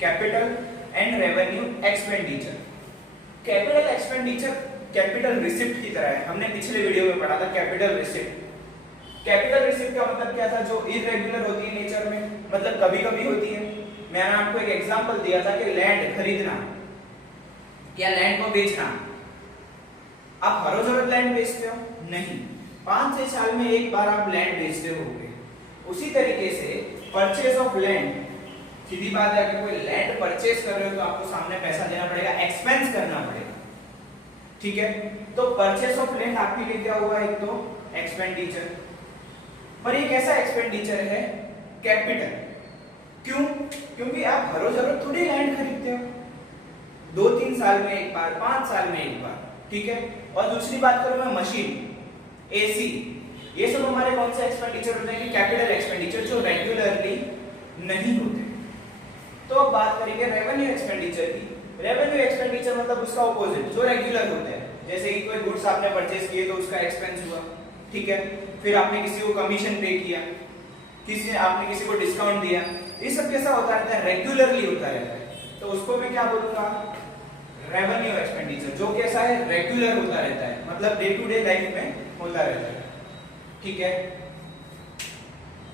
Capital and revenue expenditure. Capital expenditure capital receipt की तरह है, हमने पिछले वीडियो में पढ़ा था कैपिटल रिसिप्ट। कैपिटल रिसिप्ट का मतलब क्या था, जो इरेगुलर होती है नेचर में, मतलब कभी कभी होती है। मैंने आपको एक एग्जांपल दिया था कि लैंड खरीदना या लैंड को बेचना। आप हर रोज लैंड बेचते हो? नहीं, 5-6 साल में एक बार आप लैंड बेचते होगे। उसी तरीके से परचेज ऑफ लैंड, सीधी बात है, अगर कोई लैंड परचेज कर रहे हो तो आपको सामने पैसा देना पड़ेगा, एक्सपेंस करना पड़ेगा, ठीक है। तो परचेज ऑफ लैंड आपके लिए क्या हुआ, एक तो एक्सपेंडिचर, पर ये कैसा एक्सपेंडिचर है, कैपिटल। क्यों? क्योंकि आप हर रोज थोड़ी लैंड खरीदते हो, 2-3 साल में एक बार, 5 साल में एक बार, ठीक है। और दूसरी बात करूं मैं मशीन, एसी, ये सब हमारे कौन से एक्सपेंडिचर होते हैं, कैपिटल एक्सपेंडिचर, जो रेगुलरली नहीं होते। तो अब बात करेंगे रेवेन्यू एक्सपेंडिचर की। रेवेन्यू एक्सपेंडिचर मतलब उसका ऑपोजिट, जो रेगुलर होते हैं। जैसे कि कोई गुड्स आपने परचेज किए तो उसका एक्सपेंस हुआ, ठीक है। फिर आपने किसी को कमीशन पे किया, आपने किसी को डिस्काउंट दिया, ये सब कैसा होता रहता है, रेगुलरली होता रहता है। तो उसको मैं क्या बोलूंगा, रेवेन्यू एक्सपेंडिचर, जो कैसा है, रेगुलर होता रहता है, मतलब डे टू डे लाइफ में होता रहता है, ठीक है।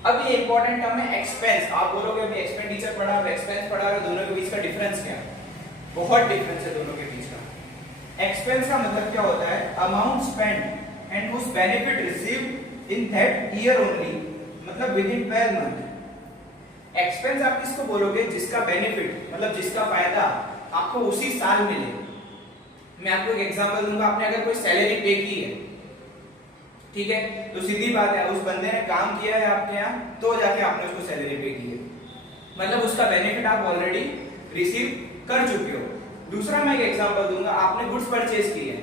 अब ये इंपॉर्टेंट टर्म है एक्सपेंस। आप बोलोगे अभी एक्सपेंडिचर पढ़ा, अब एक्सपेंस पढ़ा, और दोनों के बीच का डिफरेंस क्या है? बहुत डिफरेंस है दोनों के बीच का। एक्सपेंस का मतलब क्या होता है, amount spend and whose benefit received in that year only, मतलब विद इन 12 मंथ। एक्सपेंस आप किसको बोलोगे, जिसका बेनिफिट, मतलब जिसका फायदा आपको उसी साल मिले। मैं आपको एक एग्जांपल दूंगा, आपने अगर कोई सैलरी पे की है, ठीक है, तो सीधी बात है उस बंदे ने काम किया है आपके यहाँ, तो जाके आपने उसको सैलरी पे की है, मतलब उसका बेनिफिट आप ऑलरेडी रिसीव कर चुके हो। दूसरा मैं एक एग्जांपल दूंगा, आपने गुड्स परचेज की है,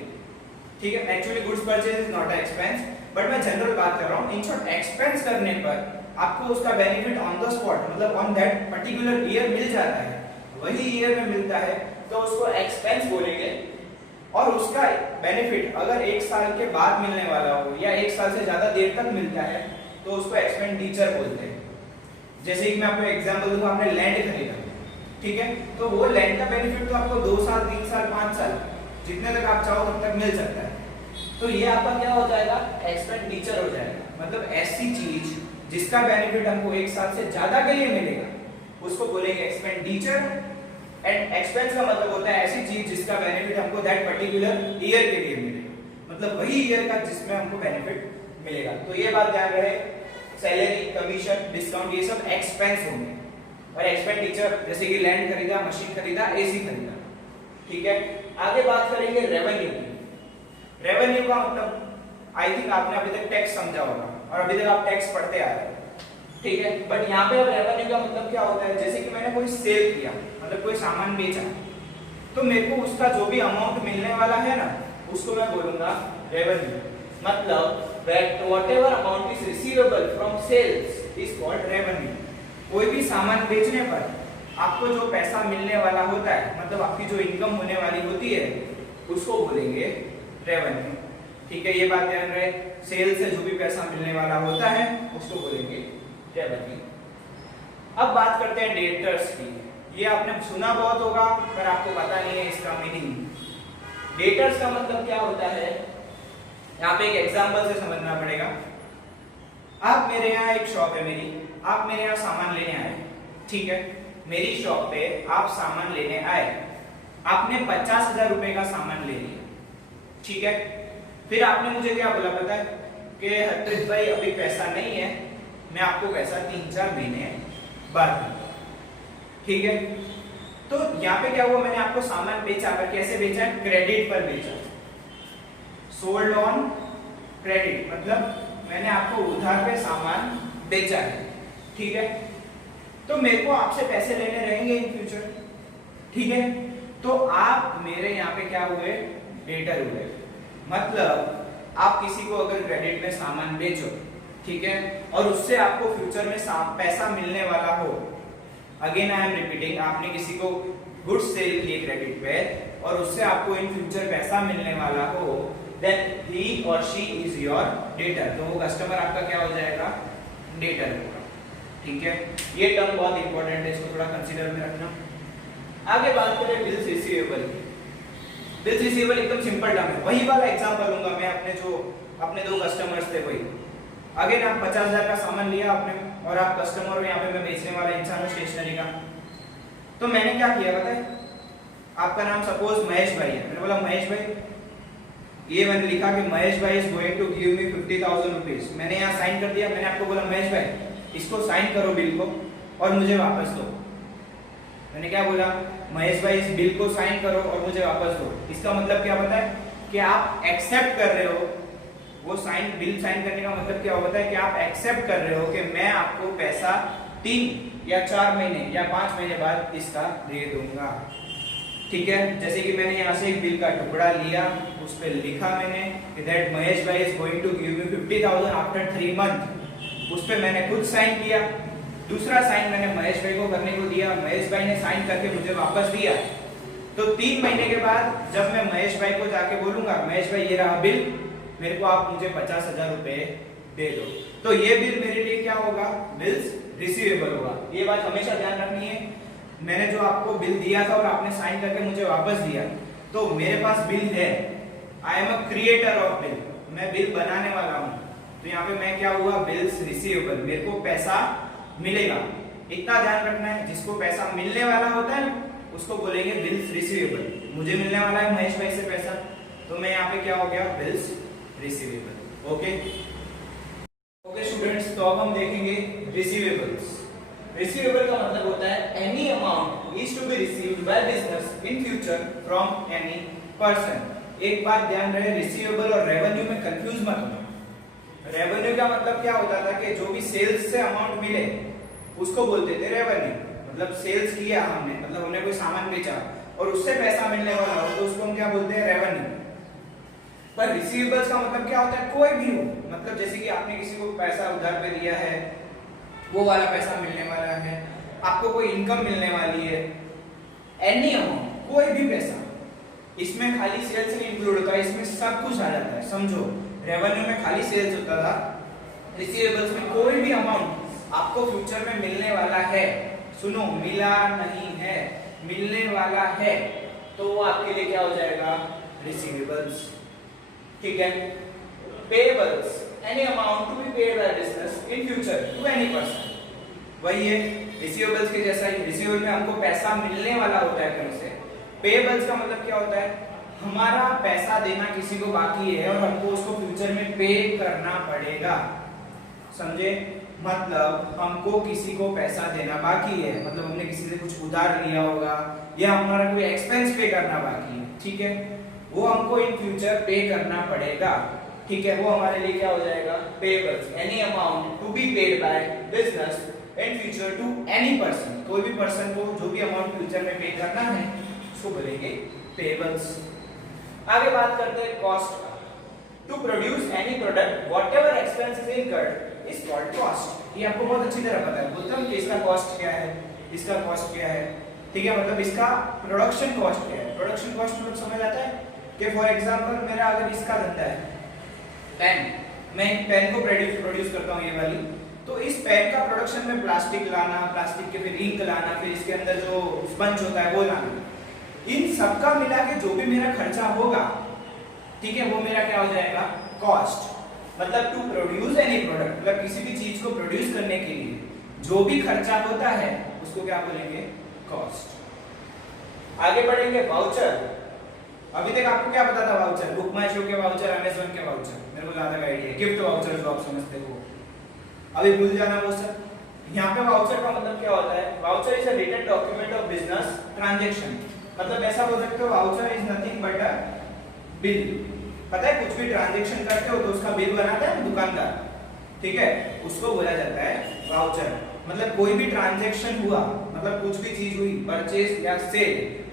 ठीक है। Actually goods purchase is not a expense, but मैं जनरल बात कर रहा हूँ। इन शॉर्ट, एक्सपेंस करने पर आपको उसका बेनिफिट ऑन द स्पॉट, मतलब ऑन दैट पर्टिकुलर ईयर मिल जाता है, वही ईयर में मिलता है, तो उसको एक्सपेंस बोलेंगे। और उसका बेनिफिट अगर 1 साल के बाद मिलने वाला हो या 1 साल से ज्यादा देर तक मिलता है, तो उसको एक्सपेंडिचर बोलते हैं। जैसे कि मैं आपको एग्जांपल दूंगा, आपने लैंड खरीदा, ठीक है, तो वो लैंड का बेनिफिट तो आपको 2 साल, 3 साल, 5 साल, जितने तक आप चाहो तब तक मिल सकता है। तो ये आपका क्या हो जाएगा, एक्सपेंडिचर हो जाएगा। मतलब ऐसी चीज जिसका बेनिफिट हमको 1 साल से ज्यादा के लिए मिलेगा, उसको बोलेंगे एक्सपेंडिचर। एंड एक्सपेंस का मतलब होता है ऐसी चीज जिसका बेनिफिट हमको दैट पर्टिकुलर ईयर के लिए मिलेगा, मतलब वही ईयर का जिसमें हमको बेनिफिट मिलेगा। तो ये बात ध्यान रहे, सैलरी, कमीशन, डिस्काउंट, ये सब एक्सपेंस होंगे। और एक्सपेंडिचर जैसे कि लैंड खरीदा, मशीन खरीदा, एसी खरीदा, ठीक है। आगे बात करेंगे रेवेन्यू की। रेवेन्यू का मतलब आई थिंक आपने अभी तक टैक्स समझा होगा, और अभी तक आप टैक्स पढ़ते आ रहे हैं, ठीक है। बट यहाँ पे अब रेवेन्यू का मतलब क्या होता है, जैसे कि मैंने कोई सेल किया, मतलब कोई सामान बेचा, तो मेरे को उसका जो भी अमाउंट मिलने वाला है ना, उसको मैं बोलूंगा रेवेन्यू। मतलब whatever amount is receivable from sales is called revenue. कोई भी सामान बेचने पर आपको जो पैसा मिलने वाला होता है, मतलब आपकी जो इनकम होने वाली होती है, उसको बोलेंगे रेवेन्यू, ठीक है। ये बात ध्यान रहे, सेल से जो भी पैसा मिलने वाला होता है उसको बोलेंगे रेवेन्यू। अब बात करते हैं डेटर्स की। ये आपने सुना बहुत होगा, पर आपको पता नहीं है इसका मीनिंग। डेटर्स का मतलब क्या होता है, यहाँ पे एक एग्जांपल से समझना पड़ेगा। आप मेरे यहाँ, एक शॉप है मेरी, आप मेरे यहाँ सामान लेने आए, ठीक है। मेरी शॉप पे आप सामान लेने आए, आपने 50,000 रुपए का सामान ले लिया, ठीक है। फिर आपने मुझे क्या बोला पता है, कि हरप्रीत भाई अभी पैसा नहीं है, मैं आपको पैसा 3-4 महीने बाद दूंगा, ठीक है। तो यहाँ पे क्या हुआ, मैंने आपको सामान बेचा, पर कैसे बेचा, क्रेडिट पर बेचा, सोल्ड ऑन क्रेडिट, मतलब मैंने आपको उधार पे सामान बेचा है, ठीक है। तो मेरे को आपसे पैसे लेने रहेंगे इन फ्यूचर, ठीक है। तो आप मेरे यहाँ पे क्या हुए, डेटर हुए। मतलब आप किसी को अगर क्रेडिट में सामान बेचो, ठीक है, और उससे आपको फ्यूचर में पैसा मिलने वाला हो, अगेन आई एम रिपीटिंग, आपने किसी को गुड्स सेल किए क्रेडिट पे और उससे आपको इन फ्यूचर पैसा मिलने वाला हो, देन ही और शी इज योर डेटर। तो वो कस्टमर आपका क्या हो जाएगा, डेटर होगा, ठीक है। ये टर्म बहुत इंपॉर्टेंट है, इसको थोड़ा कंसीडर में रखना। आगे बात करें बिल्स रिसीवेबल। बिल्स रिसीवेबल एकदम सिंपल टर्म है, वही वाला एग्जांपल लूंगा मैं अपने दो कस्टमर्स थे वही। आगे ना 50,000 का सामान लिया आपने और आप कस्टमर हो, यहाँ पे मैं बेचने वाला इंसान हूँ स्टेशनरी का। तो मैंने क्या किया पता है, आपका नाम सपोज महेश भाई है, मैंने बोला महेश भाई, ये मैंने लिखा कि महेश भाई is going to give me 50,000 rupees. मैंने यहाँ साइन कर दिया। मैंने आपको बोला महेश भाई इसको साइन करो बिल को और मुझे वापस दो। मैंने क्या बोला, महेश भाई इस बिल को साइन करो और मुझे वापस दो। इसका मतलब क्या होता है कि आप एक्सेप्ट कर रहे हो, वो बिल साइन करने का मतलब क्या होता है कि आप एक्सेप्ट कर रहे हो कि मैं आपको पैसा 3 या 4 महीने या 5 महीने बाद इसका दे दूंगा। ठीक है, जैसे कि मैंने यहाँ से एक बिल का टुकड़ा लिया, उस पर लिखा मैंने कि दैट महेश भाई is going to give me 50,000 after 3 month. उस पर मैंने खुद साइन किया। दूसरा साइन मैंने महेश भाई को करने को दिया, महेश भाई ने साइन करके मुझे वापस दिया। तो 3 महीने के बाद जब मैं महेश भाई को जाके बोलूंगा महेश भाई ये रहा बिल, मेरे को आप मुझे 50,000 रुपए दे दो, तो ये बिल मेरे लिए क्या होगा, बिल्स रिसीवेबल होगा। ये बात हमेशा ध्यान रखनी है। मैंने जो आपको बिल दिया था और आपने साइन करके मुझे वापस दिया, तो मेरे पास बिल है। I am a creator of bill, मैं बिल बनाने वाला हूँ। तो यहाँ पे मैं क्या हुआ, बिल्स रिसीवेबल, मेरे को पैसा मिलेगा। इतना ध्यान रखना है, जिसको पैसा मिलने वाला होता है उसको बोलेंगे बिल्स रिसीवेबल। मुझे मिलने वाला है महेश भाई से पैसा, तो मैं यहाँ पे क्या हो गया, बिल्स रिसीवेबल। ओके स्टूडेंट्स, तो अब हम देखेंगे रिसीवेबल्स। रिसीवेबल का मतलब होता है any amount is to be received by business in future from any person. एक बात ध्यान रहे, रिसीवेबल और रेवेन्यू में कंफ्यूज मत हो। रेवेन्यू का मतलब क्या होता था कि जो भी सेल्स से अमाउंट मिले उसको बोलते थे रेवेन्यू। मतलब सेल्स किया हमने, मतलब हमने कोई सामान बेचा और उससे पैसा मिलने वाला हो तो उसको हम क्या बोलते हैं, रेवेन्यू। पर रिसीवेबल्स का मतलब क्या होता है, कोई भी हो, मतलब जैसे कि आपने किसी को पैसा उधार पे दिया है, वो वाला पैसा मिलने वाला है, आपको कोई इनकम मिलने वाली है, एनी अमाउंट, कोई भी पैसा। इसमें खाली सेल्स नहीं इंक्लूड होता, इसमें सब कुछ आ जाता है। समझो, रेवेन्यू में खाली सेल्स होता था, रिसीवेबल्स में कोई भी अमाउंट आपको फ्यूचर में मिलने वाला है, सुनो मिला नहीं है, मिलने वाला है, तो वो आपके लिए क्या हो जाएगा, रिसीवेबल्स। ठीक है, payables, any amount to be paid by business in future to any person. वही है रिसीवेबल्स के जैसा ही। रिसीवेबल में हमको पैसा मिलने वाला होता है कहीं से। पेबल्स का मतलब क्या होता है, हमारा पैसा देना किसी को बाकी है और हमको उसको फ्यूचर में पे करना पड़ेगा। समझे, मतलब हमको किसी को पैसा देना बाकी है, मतलब हमने किसी से कुछ उधार लिया होगा या हमारा कोई एक्सपेंस पे करना बाकी है। ठीक है, वो हमको इन फ्यूचर पे करना पड़ेगा। ठीक है, वो हमारे लिए क्या हो जाएगा, payables. Any amount to be paid by business in future to any person, कोई भी पर्सन को जो भी अमाउंट फ्यूचर में पे करना है उसको बोलेंगे पेबल्स। आगे बात करते हैं कॉस्ट का। To produce any product whatever expense is incurred is called cost. ये आपको बहुत अच्छी तरह पता है, बोलते हैं कि इसका कॉस्ट क्या है, इसका कॉस्ट क्या है। ठीक है, मतलब इसका प्रोडक्शन कॉस्ट क्या है। प्रोडक्शन कॉस्ट मतलब समझ आता है कि फॉर एग्जांपल मेरा अगर इसका धंधा है पेन, मैं पेन को प्रोड्यूस करता हूँ ये वाली, तो इस पेन का प्रोडक्शन में प्लास्टिक लाना, प्लास्टिक के फिर इंक लाना, फिर इसके अंदर जो स्पंज होता है वो लाना, इन सबका मिला के जो भी मेरा खर्चा होगा, ठीक है, वो मेरा क्या हो जाएगा, कॉस्ट। मतलब टू प्रोड्यूस एनी प्रोडक्ट, मतलब किसी भी चीज को प्रोड्यूस करने के लिए जो भी खर्चा होता है उसको क्या बोलेंगे, कॉस्ट। आगे बढ़ेंगे वाउचर। अभी तक आपको क्या पता था, वाउचर, बुक माई शो के वाउचर, अमेज़न के वाउचर, मेरे को ज्यादा आइडिया है, गिफ्ट वाउचर जो आप समझते हो, अभी भूल जाना वो सब। यहाँ पे वाउचर का मतलब क्या होता है, voucher is a written document of business transaction. मतलब ऐसा बोल सकते हो voucher is nothing but a bill. पता है, कुछ भी ट्रांजैक्शन करते हो तो उसका बिल बनाता है दुकानदार, ठीक है, उसको बोला जाता है वाउचर। मतलब कोई भी ट्रांजैक्शन हुआ, मतलब कुछ भी चीज हुई, परचेज या सेल,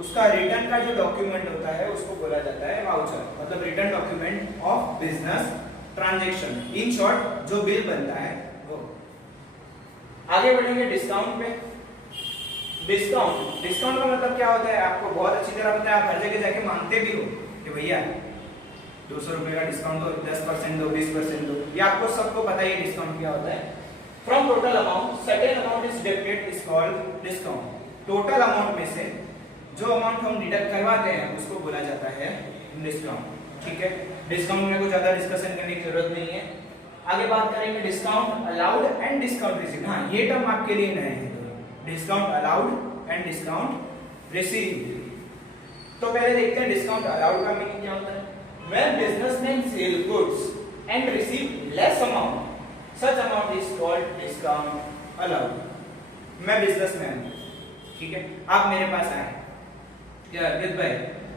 उसका रिटर्न का जो डॉक्यूमेंट होता है उसको बोला जाता है वाउचर। मतलब return document of business transaction, in short जो बिल बनता है वो। आगे बढ़ेंगे डिस्काउंट पे। डिस्काउंट का मतलब क्या होता है, आपको बहुत अच्छी तरह पता है, आप हर जगह जाके मांगते भी हो कि भैया 200 रुपए का डिस्काउंट दो, 10% दो, 20% दो, ये आपको सबको पता ही डिस्काउंट क्या होता है। From total amount certain amount is debited is called discount. Total amount में से जो अमाउंट हम डिडक्ट करवाते हैं उसको बोला जाता है डिस्काउंट। ठीक है, डिस्काउंट में कुछ ज्यादा डिस्कशन करने की जरूरत नहीं है। आगे बात करेंगे discount allowed and discount received. हाँ, ये टर्म आपके लिए नए हैं, discount allowed and discount received. तो पहले देखते हैं डिस्काउंट अलाउड का मीनिंग क्या होता है। When businessmen sell goods and receive less amount, such amount is called discount allowed. मैं बिजनेसमैन हूँ, ठीक है, आप मेरे पास आए, क्या अर्पित भाई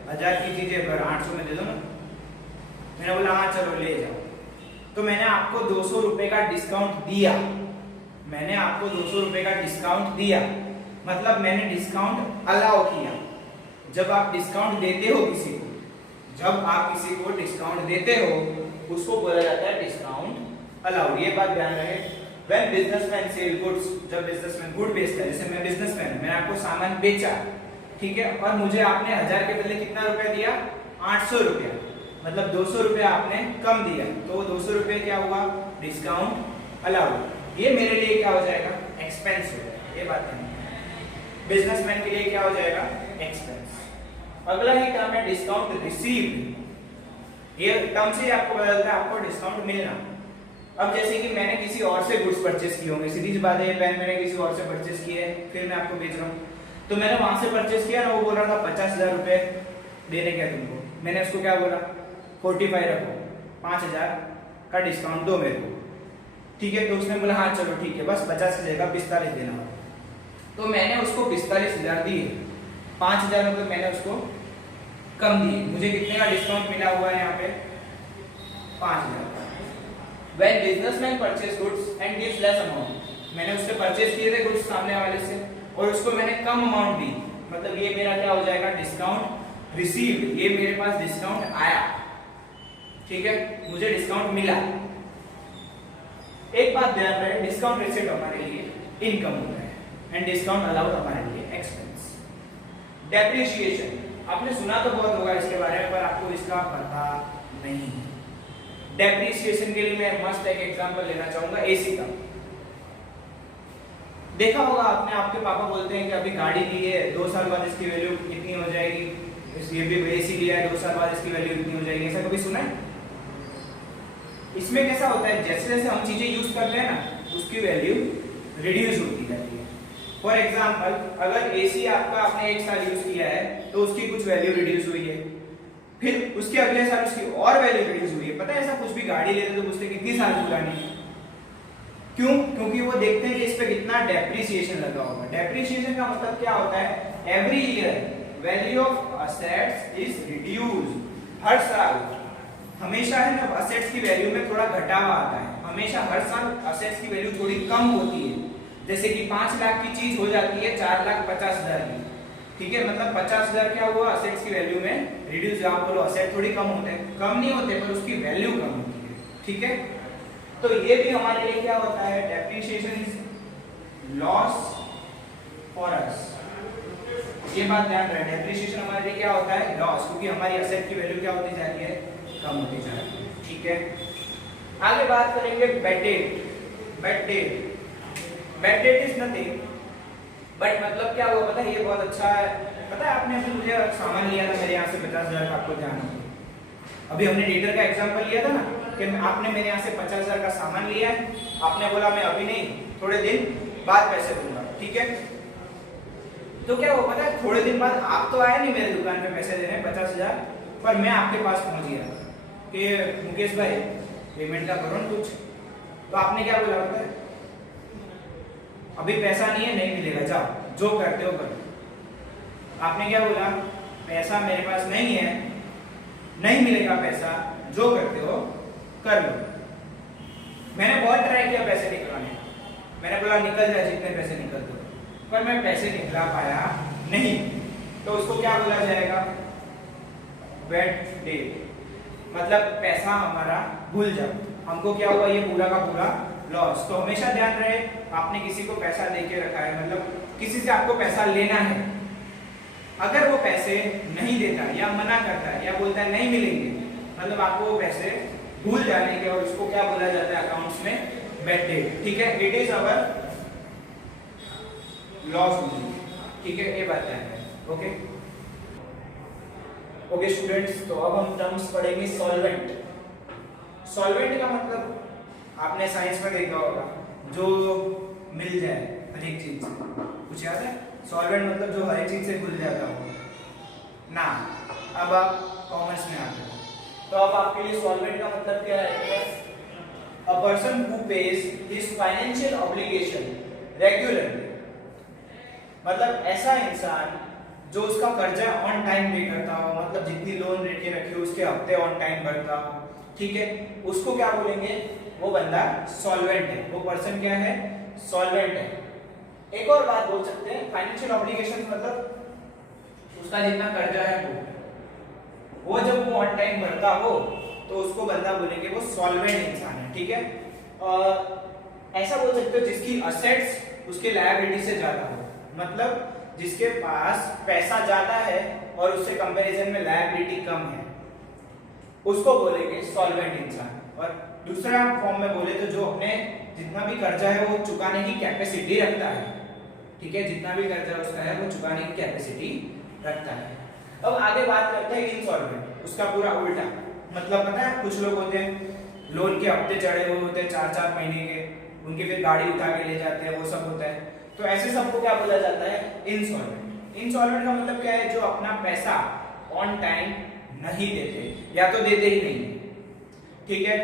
1000 की चीजें पर 800 में दे दो ना। मैंने बोला हाँ चलो ले जाओ, तो मैंने आपको 200 रुपए का डिस्काउंट दिया। मैंने आपको 200 रुपए का डिस्काउंट दिया, मतलब मैंने डिस्काउंट अलाउ किया। जब आप डिस्काउंट देते हो किसी को, जब आप किसी को डिस्काउंट देते हो उसको बोला जाता है डिस्काउंट अलाउड। ये बात ध्यान रहे। When businessman sell goods, जब बिजनेसमैन गुड बेचता है, जैसे मैं बिजनेसमैन, मैंने आपको सामान बेचा, ठीक है, और मुझे आपने 1000 के बदले कितना रुपया दिया, 800 रुपया, मतलब 200 रुपया आपने कम दिया, तो 200 रुपये क्या हुआ, डिस्काउंट अलाउड। ये मेरे लिए क्या हो जाएगा, एक्सपेंस हो जाएगा। ये बात है, बिजनेसमैन के लिए क्या हो जाएगा, एक्सपेंस। अगला ही टर्म है डिस्काउंट रिसीव्ड। ये टर्म से आपको पता चलता है आपको डिस्काउंट मिलना। अब जैसे कि मैंने किसी और से गुड्स परचेस किए होंगे, सीधी सी बात है, पेन मैंने किसी और से परचेस किए, फिर मैं आपको बेच रहा हूँ, तो मैंने वहां से परचेस किया ना, वो बोल रहा था 50,000 रुपए देने के तुमको। मैंने उसको क्या बोला, 45 रखो, 5,000 का डिस्काउंट दो मेरे को, ठीक है। तो उसने बोला हाँ चलो ठीक है, बस 50 की जगह 45 देना। तो मैंने उसको 45,000 दिए, 5,000 मतलब मैंने उसको कम दिए। मुझे कितने का डिस्काउंट मिला हुआ है यहाँ पे, 5,000। When businessman purchase goods and gives less amount, मैंने उससे परचेज किए थे गुड्स सामने वाले से, और उसको मैंने कम अमाउंट दी, मतलब ये मेरा क्या हो जाएगा, डिस्काउंट रिसीव्ड। ये मेरे पास डिस्काउंट आया, ठीक है, मुझे डिस्काउंट मिला। एक बात ध्यान रहे, डिस्काउंट रिसीव्ड हमारे लिए इनकम होता है एंड डिस्काउंट अलाउड हमारे लिए एक्सपेंस। डेप्रिसिएशन आपने सुना तो बहुत होगा इसके बारे में, पर आपको इसका पता नहीं। डेप्रिसिएशन के लिए मैं मस्त एक एग्जांपल लेना चाहूंगा एसी का। देखा होगा आपने, आपके पापा बोलते हैं कि अभी गाड़ी ली है, 2 साल बाद इसकी वैल्यू इतनी हो जाएगी, ये भी एसी लिया है, 2 साल बाद इसकी वैल्यू इतनी हो जाएगी। ऐसा कभी सुना है? इसमें कैसा होता है, जैसे जैसे हम चीजें यूज करते हैं ना, उसकी वैल्यू रिड्यूस होती जाती है। फॉर एग्जाम्पल, अगर एसी आपका आपने 1 साल यूज किया है तो उसकी कुछ वैल्यू रिड्यूस हुई है, फिर उसके अगले साल उसकी और वैल्यू रिड्यूस हुई है। पता है, ऐसा कुछ भी गाड़ी लेते तो पूछते कितनी साल पुरानी है, क्यों? क्योंकि वो देखते हैं कि इस पे कितना डेप्रिसिएशन लगा होगा। डेप्रिसिएशन का मतलब क्या होता है, every year value of assets is reduced. हर साल हमेशा है ना, असेट्स की वैल्यू में थोड़ा घटावा आता है, हमेशा हर साल असेट्स की वैल्यू थोड़ी कम होती है। जैसे कि 5 लाख की चीज हो जाती है 4,50,000 की, ठीक है, मतलब 50,000 क्या हुआ, असेट्स की वैल्यू में रिड्यूस। आप बोलो असेट थोड़ी कम होते हैं, कम नहीं होते, पर उसकी वैल्यू कम होती है, ठीक है। तो ये भी हमारे लिए क्या होता है, depreciation is loss for us. ये बात ध्यान रहे, डेप्रिसिएशन हमारे लिए क्या होता है, लॉस, क्योंकि हमारी असेट की वैल्यू क्या होती जा रही है, कम होती जा रही है, ठीक है। आगे बात करेंगे bad debt. Bad debt, bad debt is nothing but, मतलब क्या हुआ पता है, ये बहुत अच्छा है। पता है आपने अभी मुझे सामान लिया था मेरे यहाँ से 50,000 का, आपको ध्यान है, अभी हमने डेटर का एग्जांपल लिया था ना, कि आपने मेरे यहाँ से 50,000 का सामान लिया है, आपने बोला मैं अभी नहीं, थोड़े दिन बाद पैसे दूंगा, ठीक है। तो क्या हुआ पता है, थोड़े दिन बाद आप तो आए नहीं मेरे दुकान पे पैसे देने 50,000, पर मैं आपके पास पहुंच गया कि मुकेश भाई पेमेंट का करो कुछ। तो आपने क्या बोला पता है, अभी पैसा नहीं है, नहीं मिलेगा, जाओ जो करते हो करो। आपने क्या बोला, पैसा मेरे पास नहीं है, नहीं मिलेगा पैसा, जो करते हो कर लो। मैंने बहुत ट्राई किया पैसे निकलवाने का, मैंने बोला निकल जाए जितने पैसे निकल दो, पर मैं पैसे निकला पाया नहीं। तो उसको क्या बोला जाएगा, बैड डेट, मतलब पैसा हमारा भूल जाओ, हमको क्या हुआ, ये पूरा का पूरा लॉस। तो हमेशा ध्यान रहे, आपने किसी को पैसा दे के रखा है, मतलब किसी से आपको पैसा लेना है, अगर वो पैसे नहीं देता या मना करता है या बोलता है नहीं मिलेंगे, मतलब आपको वो पैसे भूल जाने के, और उसको क्या बोला जाता है अकाउंट्स में, बैड डेट, ठीक है। It is our loss only, ठीक है, ये बात ध्यान रखें। ओके ओके स्टूडेंट्स, तो अब हम टर्म्स पढ़ेंगे सॉल्वेंट। सॉल्वेंट का मतलब आपने साइंस में देखा होगा, जो मिल जाए हर एक चीज से, कुछ याद है? सॉल्वेंट मतलब जो हर एक चीज से घुल जाता हो ना। अब आप कॉमर्स में आते हो, तो अब आपके लिए सॉल्वेंट का मतलब क्या है? A person who page his financial obligation regularly, मतलब ऐसा इंसान जो उसका कर्जा ऑन टाइम पे करता हो, मतलब जितनी लोन लेके रखी हो उसके हफ्ते ऑन टाइम भरता हो, ठीक है, उसको क्या बोलेंगे? वो बंदा सॉल्वेंट है, वो पर्सन क्या है? सॉल्वेंट है। एक और बात बोल सकते हैं, फाइनेंशियल ऑब्लिगेशन मतलब उसका जितना कर्जा है वो जब वो ऑन टाइम भरता हो तो उसको बंदा बोलेंगे वो सॉल्वेंट इंसान है, ठीक है। और ऐसा बोल सकते हो जिसकी असेट्स उसके लायबिलिटी से ज्यादा हो, मतलब जिसके पास पैसा ज्यादा है और उससे कंपैरिजन में लायबिलिटी कम है, उसको बोलेंगे सॉल्वेंट इंसान। और दूसरा फॉर्म में बोले तो जो अपने जितना भी कर्जा है वो चुकाने की कैपेसिटी रखता है, ठीक है, जितना भी कर्जा उसका है वो चुकाने की कैपेसिटी रखता है। अब आगे बात करते हैं इनसॉल्वेंट, उसका पूरा उल्टा मतलब पता है? कुछ लोग होते हैं लोन के हफ्ते चढ़े हुए होते हैं 4-4 महीने के, उनकी फिर गाड़ी उठा के ले जाते हैं, वो सब होता है, तो ऐसे सबको क्या बोला जाता है? इनसॉल्वेंट। इनसॉल्वेंट का मतलब क्या है? जो अपना पैसा ऑन टाइम नहीं देते या तो देते ही नहीं, ठीक है।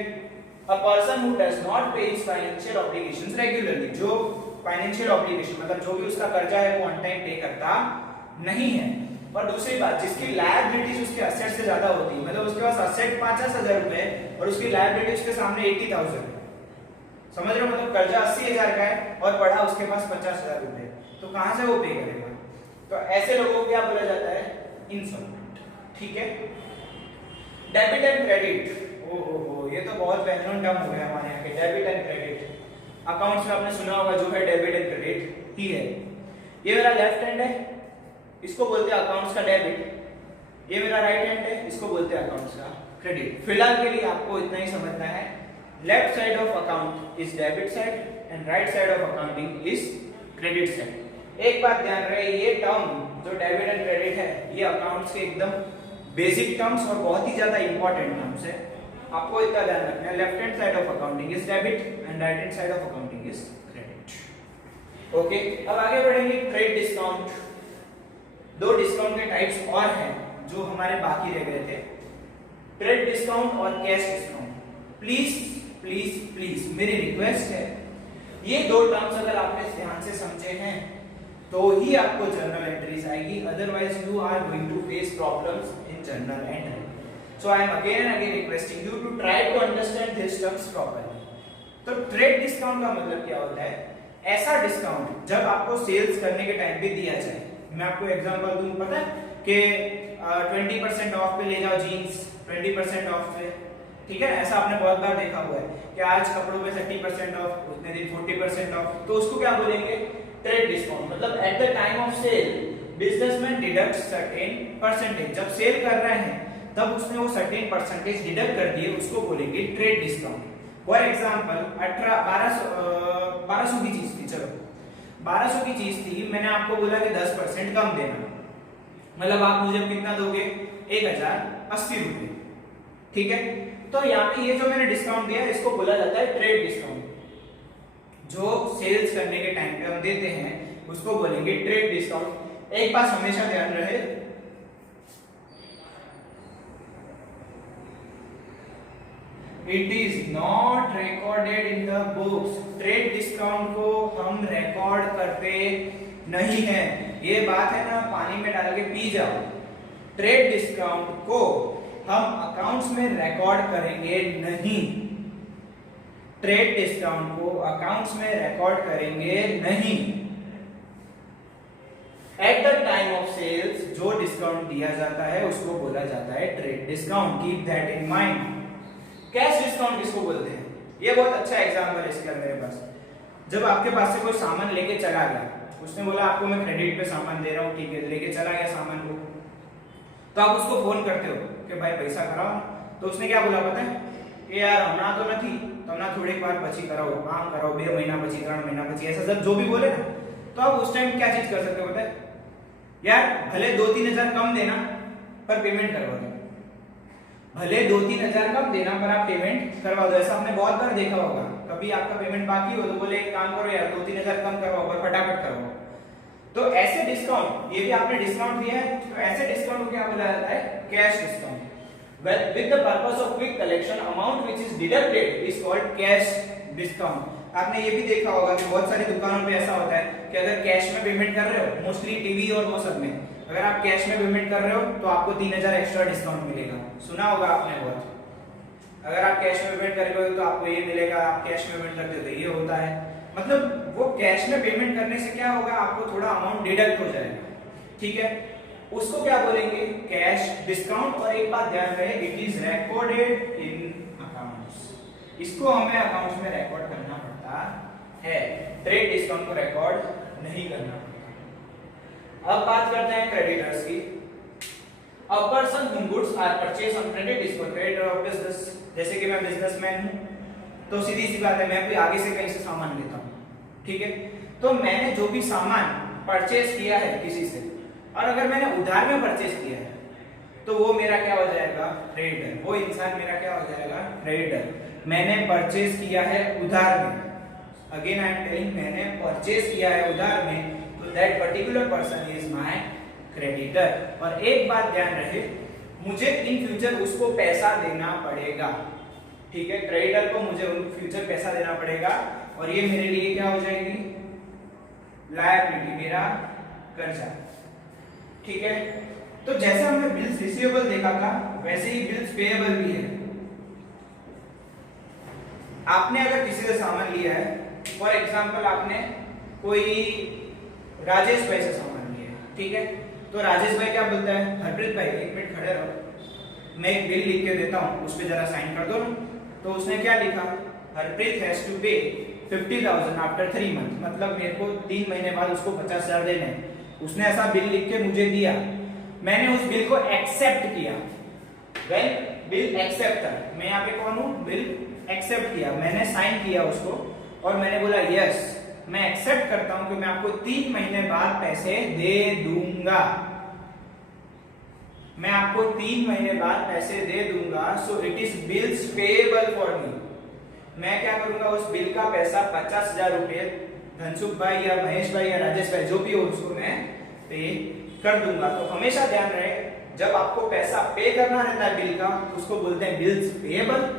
A person who does not पे हिज फाइनेंशियल ऑब्लिगेशंस रेगुलरली, जो फाइनेंशियल ऑब्लिगेशन मतलब जो भी उसका कर्जा है वो ऑन टाइम पे करता नहीं है। और दूसरी बात, जिसकी लायबिलिटीज उसके असेट से ज्यादा होती है, मतलब उसके पास असेट 50,000 रुपए है और उसकी लायबिलिटी उसके सामने 80,000, समझ रहे हो? मतलब कर्जा 80,000 का है और पड़ा उसके पास 50,000 रुपए, तो कहां से वो पे करेगा? तो ऐसे लोगों को क्या बोला जाता है? इनसॉल्वेंट, ठीक है। डेबिट एंड क्रेडिट, ओहो ये तो बहुत वेल नोन टर्म हो गया हमारे यहाँ के, डेबिट एंड क्रेडिट। अकाउंट्स में आपने सुना होगा जो है डेबिट एंड क्रेडिट ही है। ये मेरा लेफ्ट हैंड है, इसको बोलते हैं अकाउंट्स का डेबिट, ये मेरा राइट हैंड है, इसको बोलते हैं अकाउंट्स का क्रेडिट। फिलहाल के लिए आपको इतना ही समझना है, left side of account is debit side and right side of accounting is credit side. एक बात ध्यान रहे, ये टर्म जो डेबिट एंड क्रेडिट है ये अकाउंट्स के एकदम बेसिक टर्म्स और बहुत ही ज्यादा इंपॉर्टेंट टर्म्स है, आपको इतना ध्यान रखना है। Left hand side of accounting is debit and right hand side of accounting is credit. Okay, अब आगे बढ़ेंगे ट्रेड डिस्काउंट। दो डिस्काउंट के टाइप्स और हैं जो हमारे बाकी रह गए थे, ट्रेड डिस्काउंट और cash discount. Please please please मेरी रिक्वेस्ट है, ये दो टर्म्स अगर आपने ध्यान से समझे हैं तो ही आपको जर्नल एंट्रीज आएगी, otherwise you are going to face problems in journal entry. So I am again and again requesting you to try to understand this terms properly. तो ट्रेड डिस्काउंट का मतलब क्या होता है? ऐसा डिस्काउंट जब आपको सेल्स करने के टाइम पे दिया जाए। मैं आपको एग्जांपल दूं, पता है कि 20% ऑफ पे ले जाओ जीन्स, 20% ऑफ पे, ठीक है। ऐसा आपने बहुत बार देखा हुआ है कि आज कपड़ों पे 30% ऑफ, उतने दिन 40% ऑफ, तो उसको क्या बोलेंगे? Trade discount. मतलब at the time of sale businessman deduct certain percentage, जब सेल कर रहे हैं तब उसने वो सर्टेन परसेंटेज डिडक्ट कर दिए, उसको बोलेंगे ट्रेड डिस्काउंट। फॉर एग्जांपल 1200 की चीज थी, चलो 1200 की चीज थी, मैंने आपको बोला कि 10% कम देना, मतलब आप मुझे कितना दोगे? 1080 रुपए, ठीक है। तो यहाँ पे ये जो मैंने डिस्काउंट दिया इसको बोला जाता है ट्रेड डिस्काउंट। जो सेल्स करने के टाइम पे हम देते हैं उसको बोलेंगे ट्रेड डिस्काउंट। एक बात हमेशा ध्यान रहे, it is not recorded in the books. Trade discount को हम रिकॉर्ड करते नहीं है, ये बात है ना, पानी में डाल के पी जाओ। ट्रेड डिस्काउंट को हम अकाउंट्स में रिकॉर्ड करेंगे नहीं, ट्रेड डिस्काउंट को अकाउंट्स में रिकॉर्ड करेंगे नहीं। At the time of sales जो डिस्काउंट दिया जाता है उसको बोला जाता है trade discount, keep that in mind. Cash discount किसको बोलते हैं? ये बहुत अच्छा एग्जांपल है इसका मेरे पास। जब आपके पास से कोई सामान लेके चला गया, उसने बोला आपको मैं क्रेडिट पे सामान दे रहा हूँ, ठीक है, लेके चला गया सामान को, तो आप उसको फोन करते हो कि भाई पैसा कराओ, तो उसने क्या बोला पता है कि यार हमारा तो नहीं, तो ना थोड़ी बार પછી कराओ, काम कराओ, 2 महीना પછી, 3 महीना પછી, ऐसा सब जो भी बोले ना, तो आप उस टाइम क्या चीज कर सकते हो पता है? यार भले 2-3 हजार कम देना पर पेमेंट करवा दो, भले 2-3 हजार कम देना पर आप पेमेंट करवा दो। ऐसा हमने बहुत बार देखा होगा, कभी आपका पेमेंट बाकी हो तो बोले एक काम करो यार 2-3 हजार कम करवाओ पर फटाफट करवाओ। तो ऐसे डिस्काउंट, ये भी आपने डिस्काउंट दिया है तो ऐसे डिस्काउंट को क्या बोला जाता है, cash discount. With the purpose of quick collection, amount which is deducted is called cash discount। आपने ये भी देखा होगा कि बहुत सारी दुकानों पे ऐसा होता है कि अगर कैश में पेमेंट कर रहे हो, मोस्टली टीवी और वो सब में अगर आप कैश में पेमेंट कर रहे हो तो आपको 3000 एक्स्ट्रा डिस्काउंट मिलेगा। सुना होगा आपने बहुत। अगर आप कैश में पेमेंट कर रहे हो तो आपको ये मिलेगा, आप कैश में पेमेंट करते हो तो ये होता है। मतलब वो कैश में पेमेंट करने से क्या होगा, आपको थोड़ा अमाउंट डिडक्ट हो जाएगा, ठीक है, उसको क्या बोलेंगे, कैश डिस्काउंट। और एक बात ध्यान रहे, it is recorded in accounts, इसको हमें अकाउंट्स में रिकॉर्ड करना पड़ता है, ट्रेड डिस्काउंट को रिकॉर्ड नहीं करना पड़ता। अब बात करते हैं क्रेडिटर्स की। A person whom goods are purchased on credit is called creditor of business। जैसे कि मैं बिजनेसमैन हूं तो सीधी सी बात है, मैं भी आगे से कहीं से सामान लेता हूं, ठीक है, तो मैंने जो भी सामान परचेज किया है किसी से, और अगर मैंने उधार में परचेज किया है तो वो मेरा क्या हो जाएगा, क्रेडिटर। वो इंसान मेरा क्या हो जाएगा, क्रेडिटर। मैंने परचेज किया है उधार में, अगेन आई एम टेलिंग, मैंने परचेज किया है उधार में, तो that particular person is my creditor. और एक बात ध्यान रहे, मुझे इन फ्यूचर उसको पैसा देना पड़ेगा, ठीक है, क्रेडिटर को मुझे उन फ्यूचर पैसा देना पड़ेगा, और ये मेरे लिए क्या हो जाएगी, लायबिलिटी, मेरा कर्जा, ठीक है। तो जैसे हमने बिल्स रिसीवेबल देखा था वैसे ही बिल्स पेएबल भी है। आपने अगर किसी से सामान लिया है, फॉर एग्जांपल आपने कोई राजेश भाई से सामान लिया है, ठीक है, तो राजेश भाई क्या बोलता है, हरप्रीत भाई एक मिनट खड़े रहो, मैं एक बिल लिख के देता हूं, उस पे जरा साइन कर दो ना। तो उसने क्या लिखा, हरप्रीत हैज टू पे 50,000 आफ्टर 3 मंथ, मतलब मेरे को 3 महीने बाद उसको 50,000 देने हैं। उसने ऐसा बिल लिख के मुझे दिया, मैंने उस बिल को एक्सेप्ट किया, व्हेन बिल एक्सेप्टर, मैं यहाँ पे कौन हूँ, बिल एक्सेप्ट किया, मैंने साइन किया उसको और मैंने बोला यस मैं एक्सेप्ट करता हूं कि मैं आपको 3 महीने बाद पैसे दे दूंगा, मैं आपको 3 महीने बाद पैसे दे दूंगा। So it is bills payable for me. मैं क्या करूंगा, उस बिल का पैसा 50,000 रुपए धनसुख भाई या महेश भाई या राजेश भाई जो भी हो उसको मैं पे कर दूंगा। तो हमेशा ध्यान रहे, जब आपको पैसा पे करना रहता है बिल का, उसको बोलते हैं बिल्स पेएबल।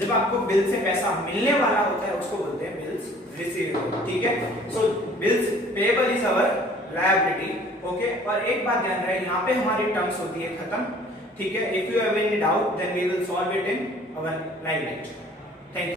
जब आपको बिल से पैसा मिलने वाला होता है उसको बोलते हैं बिल्स रिसीवेबल, ठीक है। So bills payable is our liability, okay. और एक बात ध्यान रहे, यहाँ पे हमारी टर्म्स होती है खत्म, ठीक है। If you have any doubt then we will solve it in our live lecture. Thank you.